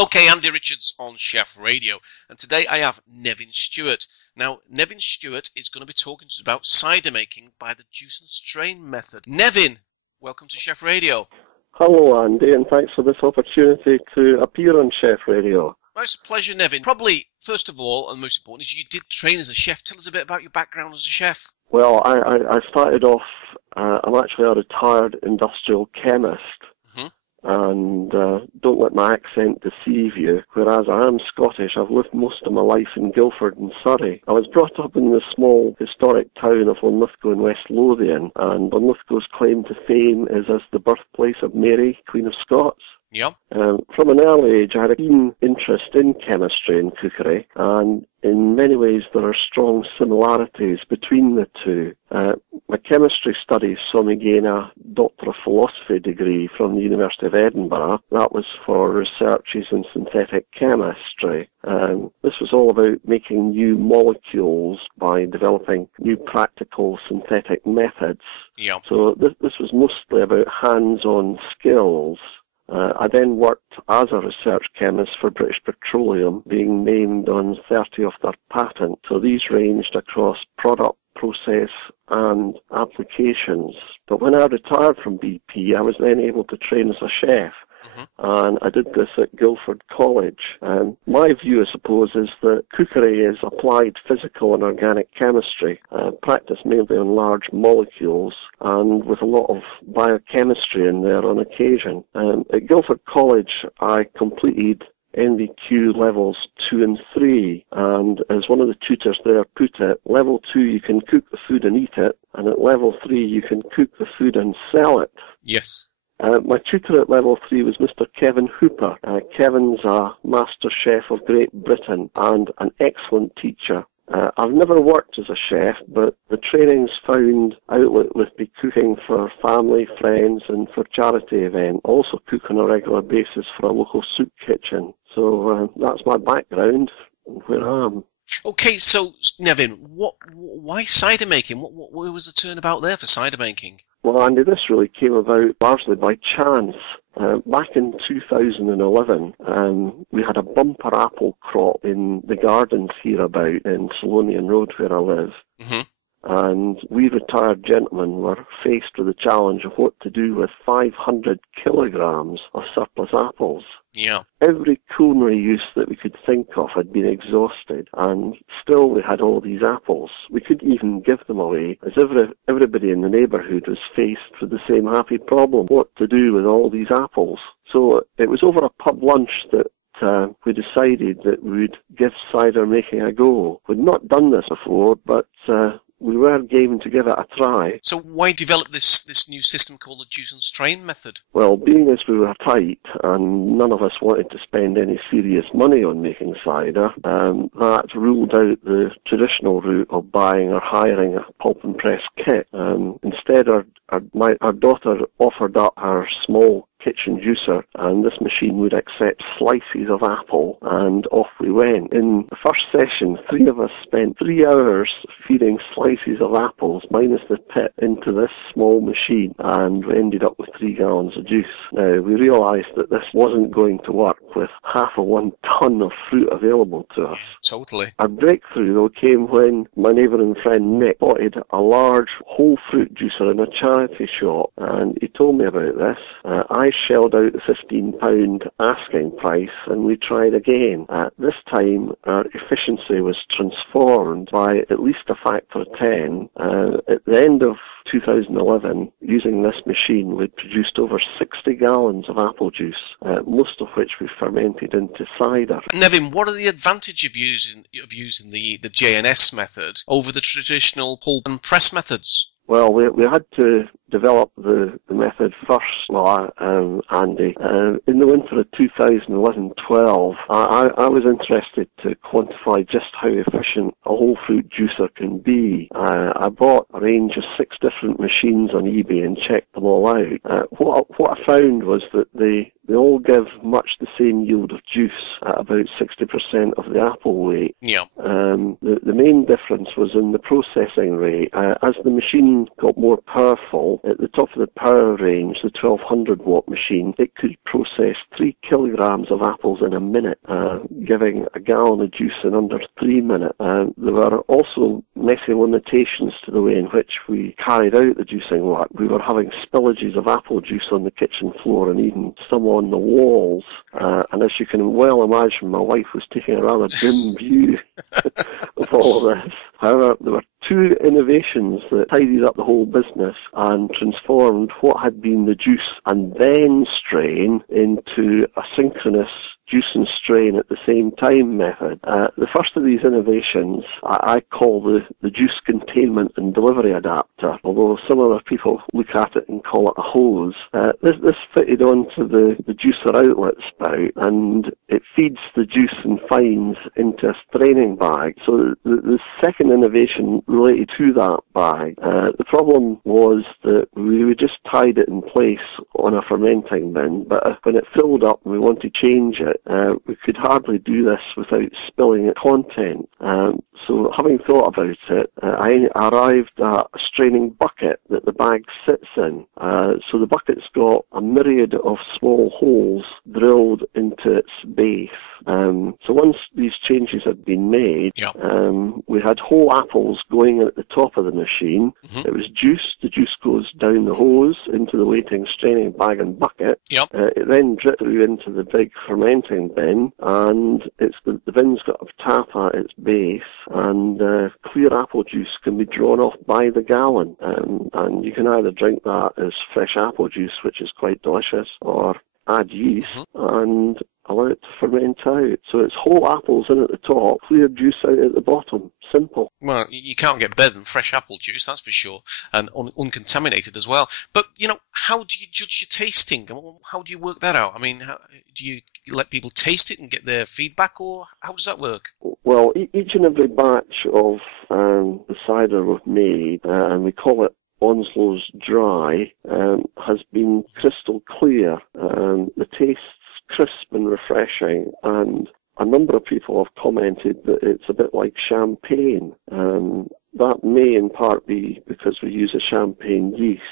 Okay, Andy Richards on Chef Radio, and today I have Nevin Stewart. Now, Nevin Stewart is going to be talking to us about cider making by the juice and strain method. Nevin, welcome to Chef Radio. Hello, Andy, and thanks for this opportunity to appear on Chef Radio. It's a pleasure, Nevin. Probably, first of all, and most important, is you did train as a chef. Tell us a bit about your background as a chef. Well, I started off, I'm actually a retired industrial chemist. And don't let my accent deceive you, whereas I am Scottish. I've lived most of my life in Guildford in Surrey. I was brought up in the small historic town of Linlithgow in West Lothian, and Linlithgow's claim to fame is as the birthplace of Mary, Queen of Scots. Yep. From an early age, I had a keen interest in chemistry and cookery, and in many ways there are strong similarities between the two. My chemistry studies saw me gain a Doctor of Philosophy degree from the University of Edinburgh. That was for researches in synthetic chemistry. This was all about making new molecules by developing new practical synthetic methods. Yep. So this was mostly about hands-on skills. I then worked as a research chemist for British Petroleum, being named on 30 of their patents. So these ranged across product, process and applications. But when I retired from BP, I was then able to train as a chef. And I did this at Guildford College. My view, I suppose, is that cookery is applied physical and organic chemistry, practiced mainly on large molecules and with a lot of biochemistry in there on occasion. At Guildford College, I completed NVQ levels 2 and 3, and as one of the tutors there put it, level 2 you can cook the food and eat it, and at level 3 you can cook the food and sell it. Yes. My tutor at level 3 was Mr. Kevin Hooper. Kevin's a master chef of Great Britain and an excellent teacher. I've never worked as a chef, but the training's found outlet with me cooking for family, friends and for charity events. I also cook on a regular basis for a local soup kitchen. So that's my background and where I am. Okay, so Nevin, why cider making? What was the turnabout there for cider making? Well, Andy, this really came about largely by chance. Back in 2011, we had a bumper apple crop in the gardens hereabout in Solonian Road where I live. And we retired gentlemen were faced with the challenge of what to do with 500 kilograms of surplus apples. Yeah. Every culinary use that we could think of had been exhausted, and still we had all these apples. We couldn't even give them away, as everybody in the neighbourhood was faced with the same happy problem, what to do with all these apples. So it was over a pub lunch that we decided that we would give cider making a go. We'd not done this before, but we were game to give it a try. So why develop this new system called the juice and strain method? Well, being as we were tight and none of us wanted to spend any serious money on making cider, that ruled out the traditional route of buying or hiring a pulp and press kit. Instead, our daughter offered up her small kitchen juicer, and this machine would accept slices of apple, and off we went. In the first session, 3 of us spent 3 hours feeding slices of apples, minus the pit, into this small machine, and we ended up with 3 gallons of juice. Now, we realised that this wasn't going to work with half of 1 tonne of fruit available to us. Totally. Our breakthrough, though, came when my neighbour and friend Nick spotted a large whole fruit juicer in a charity shop, and he told me about this. I shelled out the £15 asking price, and we tried again. This time, our efficiency was transformed by at least a factor of 10. At the end of 2011, using this machine, we produced over 60 gallons of apple juice, most of which we fermented into cider. Nevin, what are the advantages of using the JNS method over the traditional pulp and press methods? Well, we had to develop the method first, Andy. In the winter of 2011-12, I was interested to quantify just how efficient a whole fruit juicer can be. I bought a range of 6 different machines on eBay and checked them all out. What I found was that they all give much the same yield of juice at about 60% of the apple weight. Yeah. The main difference was in the processing rate. As the machine got more powerful, at the top of the power range, the 1200 watt machine, it could process 3 kilograms of apples in a minute, giving a gallon of juice in under 3 minutes. There were also messy limitations to the way in which we carried out the juicing work. We were having spillages of apple juice on the kitchen floor and even some on the walls. And as you can well imagine, my wife was taking a rather dim view of all of this. However, there were two innovations that tidied up the whole business and transformed what had been the juice and then strain into a synchronous juice and strain at the same time method. The first of these innovations I call the juice containment and delivery adapter, although some other people look at it and call it a hose. This fitted onto the juicer outlet spout, and it feeds the juice and fines into a straining bag. So the second innovation related to that bag. The problem was that we just tied it in place on a fermenting bin, but when it filled up and we wanted to change it, we could hardly do this without spilling its content. So having thought about it, I arrived at a straining bucket that the bag sits in. So the bucket's got a myriad of small holes drilled into its base. So once these changes had been made, we had whole apples going in at the top of the machine. Mm-hmm. It was juice. The juice goes down the hose into the waiting straining bag and bucket. It then dripped through into the big fermenting bin, and it's the bin's got a tap at its base, and clear apple juice can be drawn off by the gallon. And you can either drink that as fresh apple juice, which is quite delicious, or add yeast and allow it to ferment out. So it's whole apples in at the top, clear juice out at the bottom. Simple. Well, you can't get better than fresh apple juice, that's for sure, and uncontaminated as well. But, how do you judge your tasting? How do you work that out? I mean, do you let people taste it and get their feedback, or how does that work? Well, each and every batch of the cider we've made, and we call it Onslow's Dry, has been crystal clear. The taste's crisp and refreshing, and a number of people have commented that it's a bit like champagne. That may in part be because we use a champagne yeast.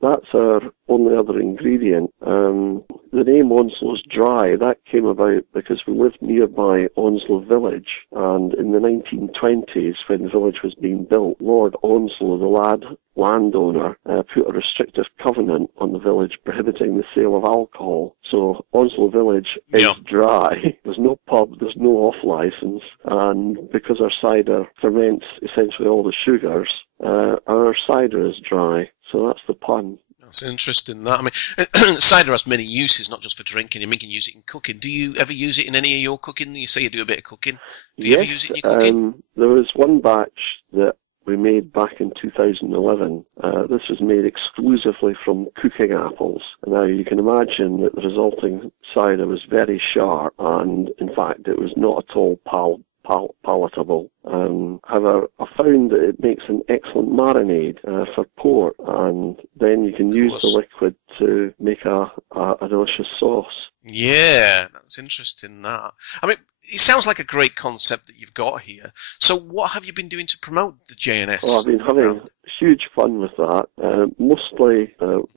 That's our only other ingredient. The name Onslow's Dry, that came about because we lived nearby Onslow Village, and in the 1920s, when the village was being built, Lord Onslow, the landowner, put a restrictive covenant on the village prohibiting the sale of alcohol. So Onslow Village is dry. There's no pub, there's no off-license, and because our cider ferments essentially all the sugars, our cider is dry. So that's the pun. That's interesting. That, I mean, cider has many uses, not just for drinking. You can use it in cooking. Do you ever use it in any of your cooking? You say you do a bit of cooking. Do you ever use it in your cooking? There was one batch that we made back in 2011. This was made exclusively from cooking apples. Now, you can imagine that the resulting cider was very sharp, and in fact, it was not at all palatable. However, I found that it makes an excellent marinade for port, and then you can use the liquid to make a delicious sauce. Yeah, that's interesting, that. I mean, it sounds like a great concept that you've got here. So what have you been doing to promote the JNS? Well, I've been having huge fun with that. Mostly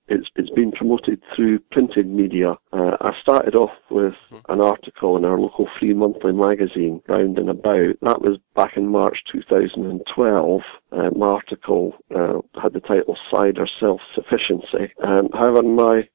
it's been promoted through printed media. I started off with an article in our local free monthly magazine, Round and About. That was back in March 2012. My article had the title Cider Self-Sufficiency. However, my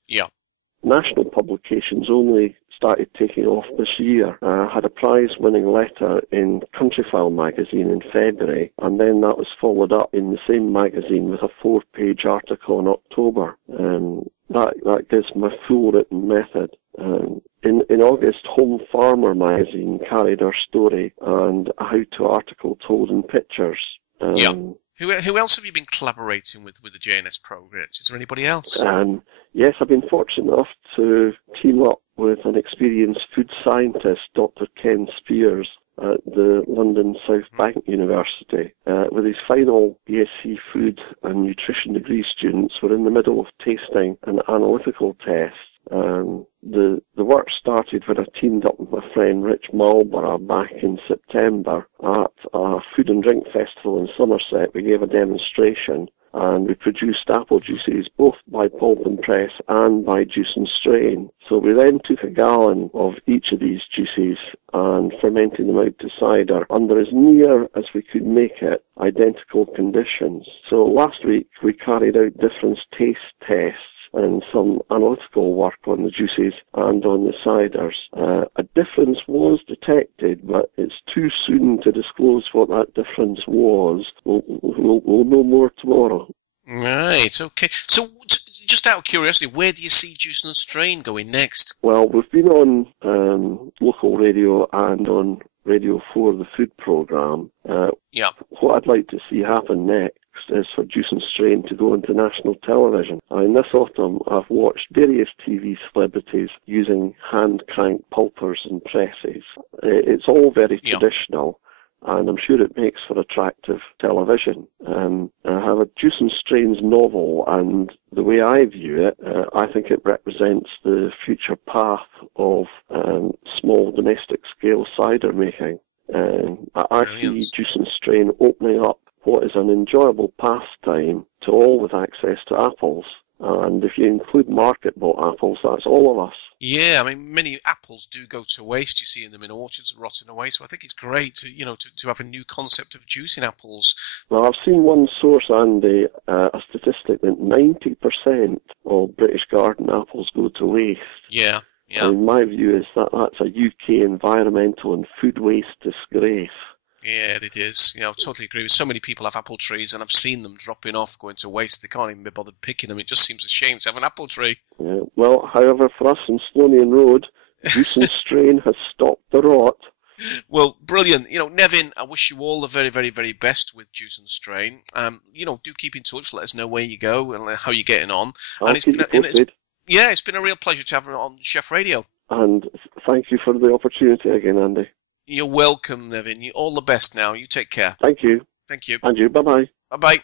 national publications only started taking off this year. I had a prize-winning letter in Countryfile magazine in February, and then that was followed up in the same magazine with a 4-page article in October. That gives my full written method. In August, Home Farmer magazine carried our story, and a how-to article told in pictures. Who else have you been collaborating with the JNS project? Is there anybody else? Yes, I've been fortunate enough to team up with an experienced food scientist, Dr. Ken Spears, at the London South Bank University. With his final BSc Food and Nutrition degree students, we're in the middle of tasting an analytical test. The work started when I teamed up with my friend Rich Marlborough back in September at a food and drink festival in Somerset. We gave a demonstration, and we produced apple juices both by pulp and press and by juice and strain. So we then took a gallon of each of these juices and fermented them out to cider under as near as we could make it identical conditions. So last week we carried out different taste tests and some analytical work on the juices and on the ciders. A difference was detected, but it's too soon to disclose what that difference was. We'll know more tomorrow. Right, okay. So, just out of curiosity, where do you see Juice and Strain going next? Well, we've been on local radio and on Radio 4, the food programme. What I'd like to see happen next is for Juice and Strain to go into national television. This autumn I've watched various TV celebrities using hand-crank pulpers and presses. It's all very traditional, and I'm sure it makes for attractive television. I have a Juice and Strains novel, and the way I view it, I think it represents the future path of small domestic-scale cider making. I see Juice and Strain opening up what is an enjoyable pastime to all with access to apples. And if you include market-bought apples, that's all of us. Yeah, I mean, many apples do go to waste. You're seeing them in orchards rotting away. So I think it's great to have a new concept of juicing apples. Well, I've seen one source, Andy, a statistic that 90% of British garden apples go to waste. Yeah. And my view is that that's a UK environmental and food waste disgrace. Yeah, it is. I totally agree with so many people have apple trees, and I've seen them dropping off, going to waste. They can't even be bothered picking them. It just seems a shame to have an apple tree. Yeah. Well, however, for us in Stonian Road, Juice and Strain has stopped the rot. Well, brilliant. Nevin, I wish you all the very, very, very best with Juice and Strain. Do keep in touch. Let us know where you go and how you're getting on. It's been a real pleasure to have her on Chef Radio. And thank you for the opportunity again, Andy. You're welcome, Nevin. All the best now. You take care. Thank you. Thank you. And you. Bye-bye. Bye-bye.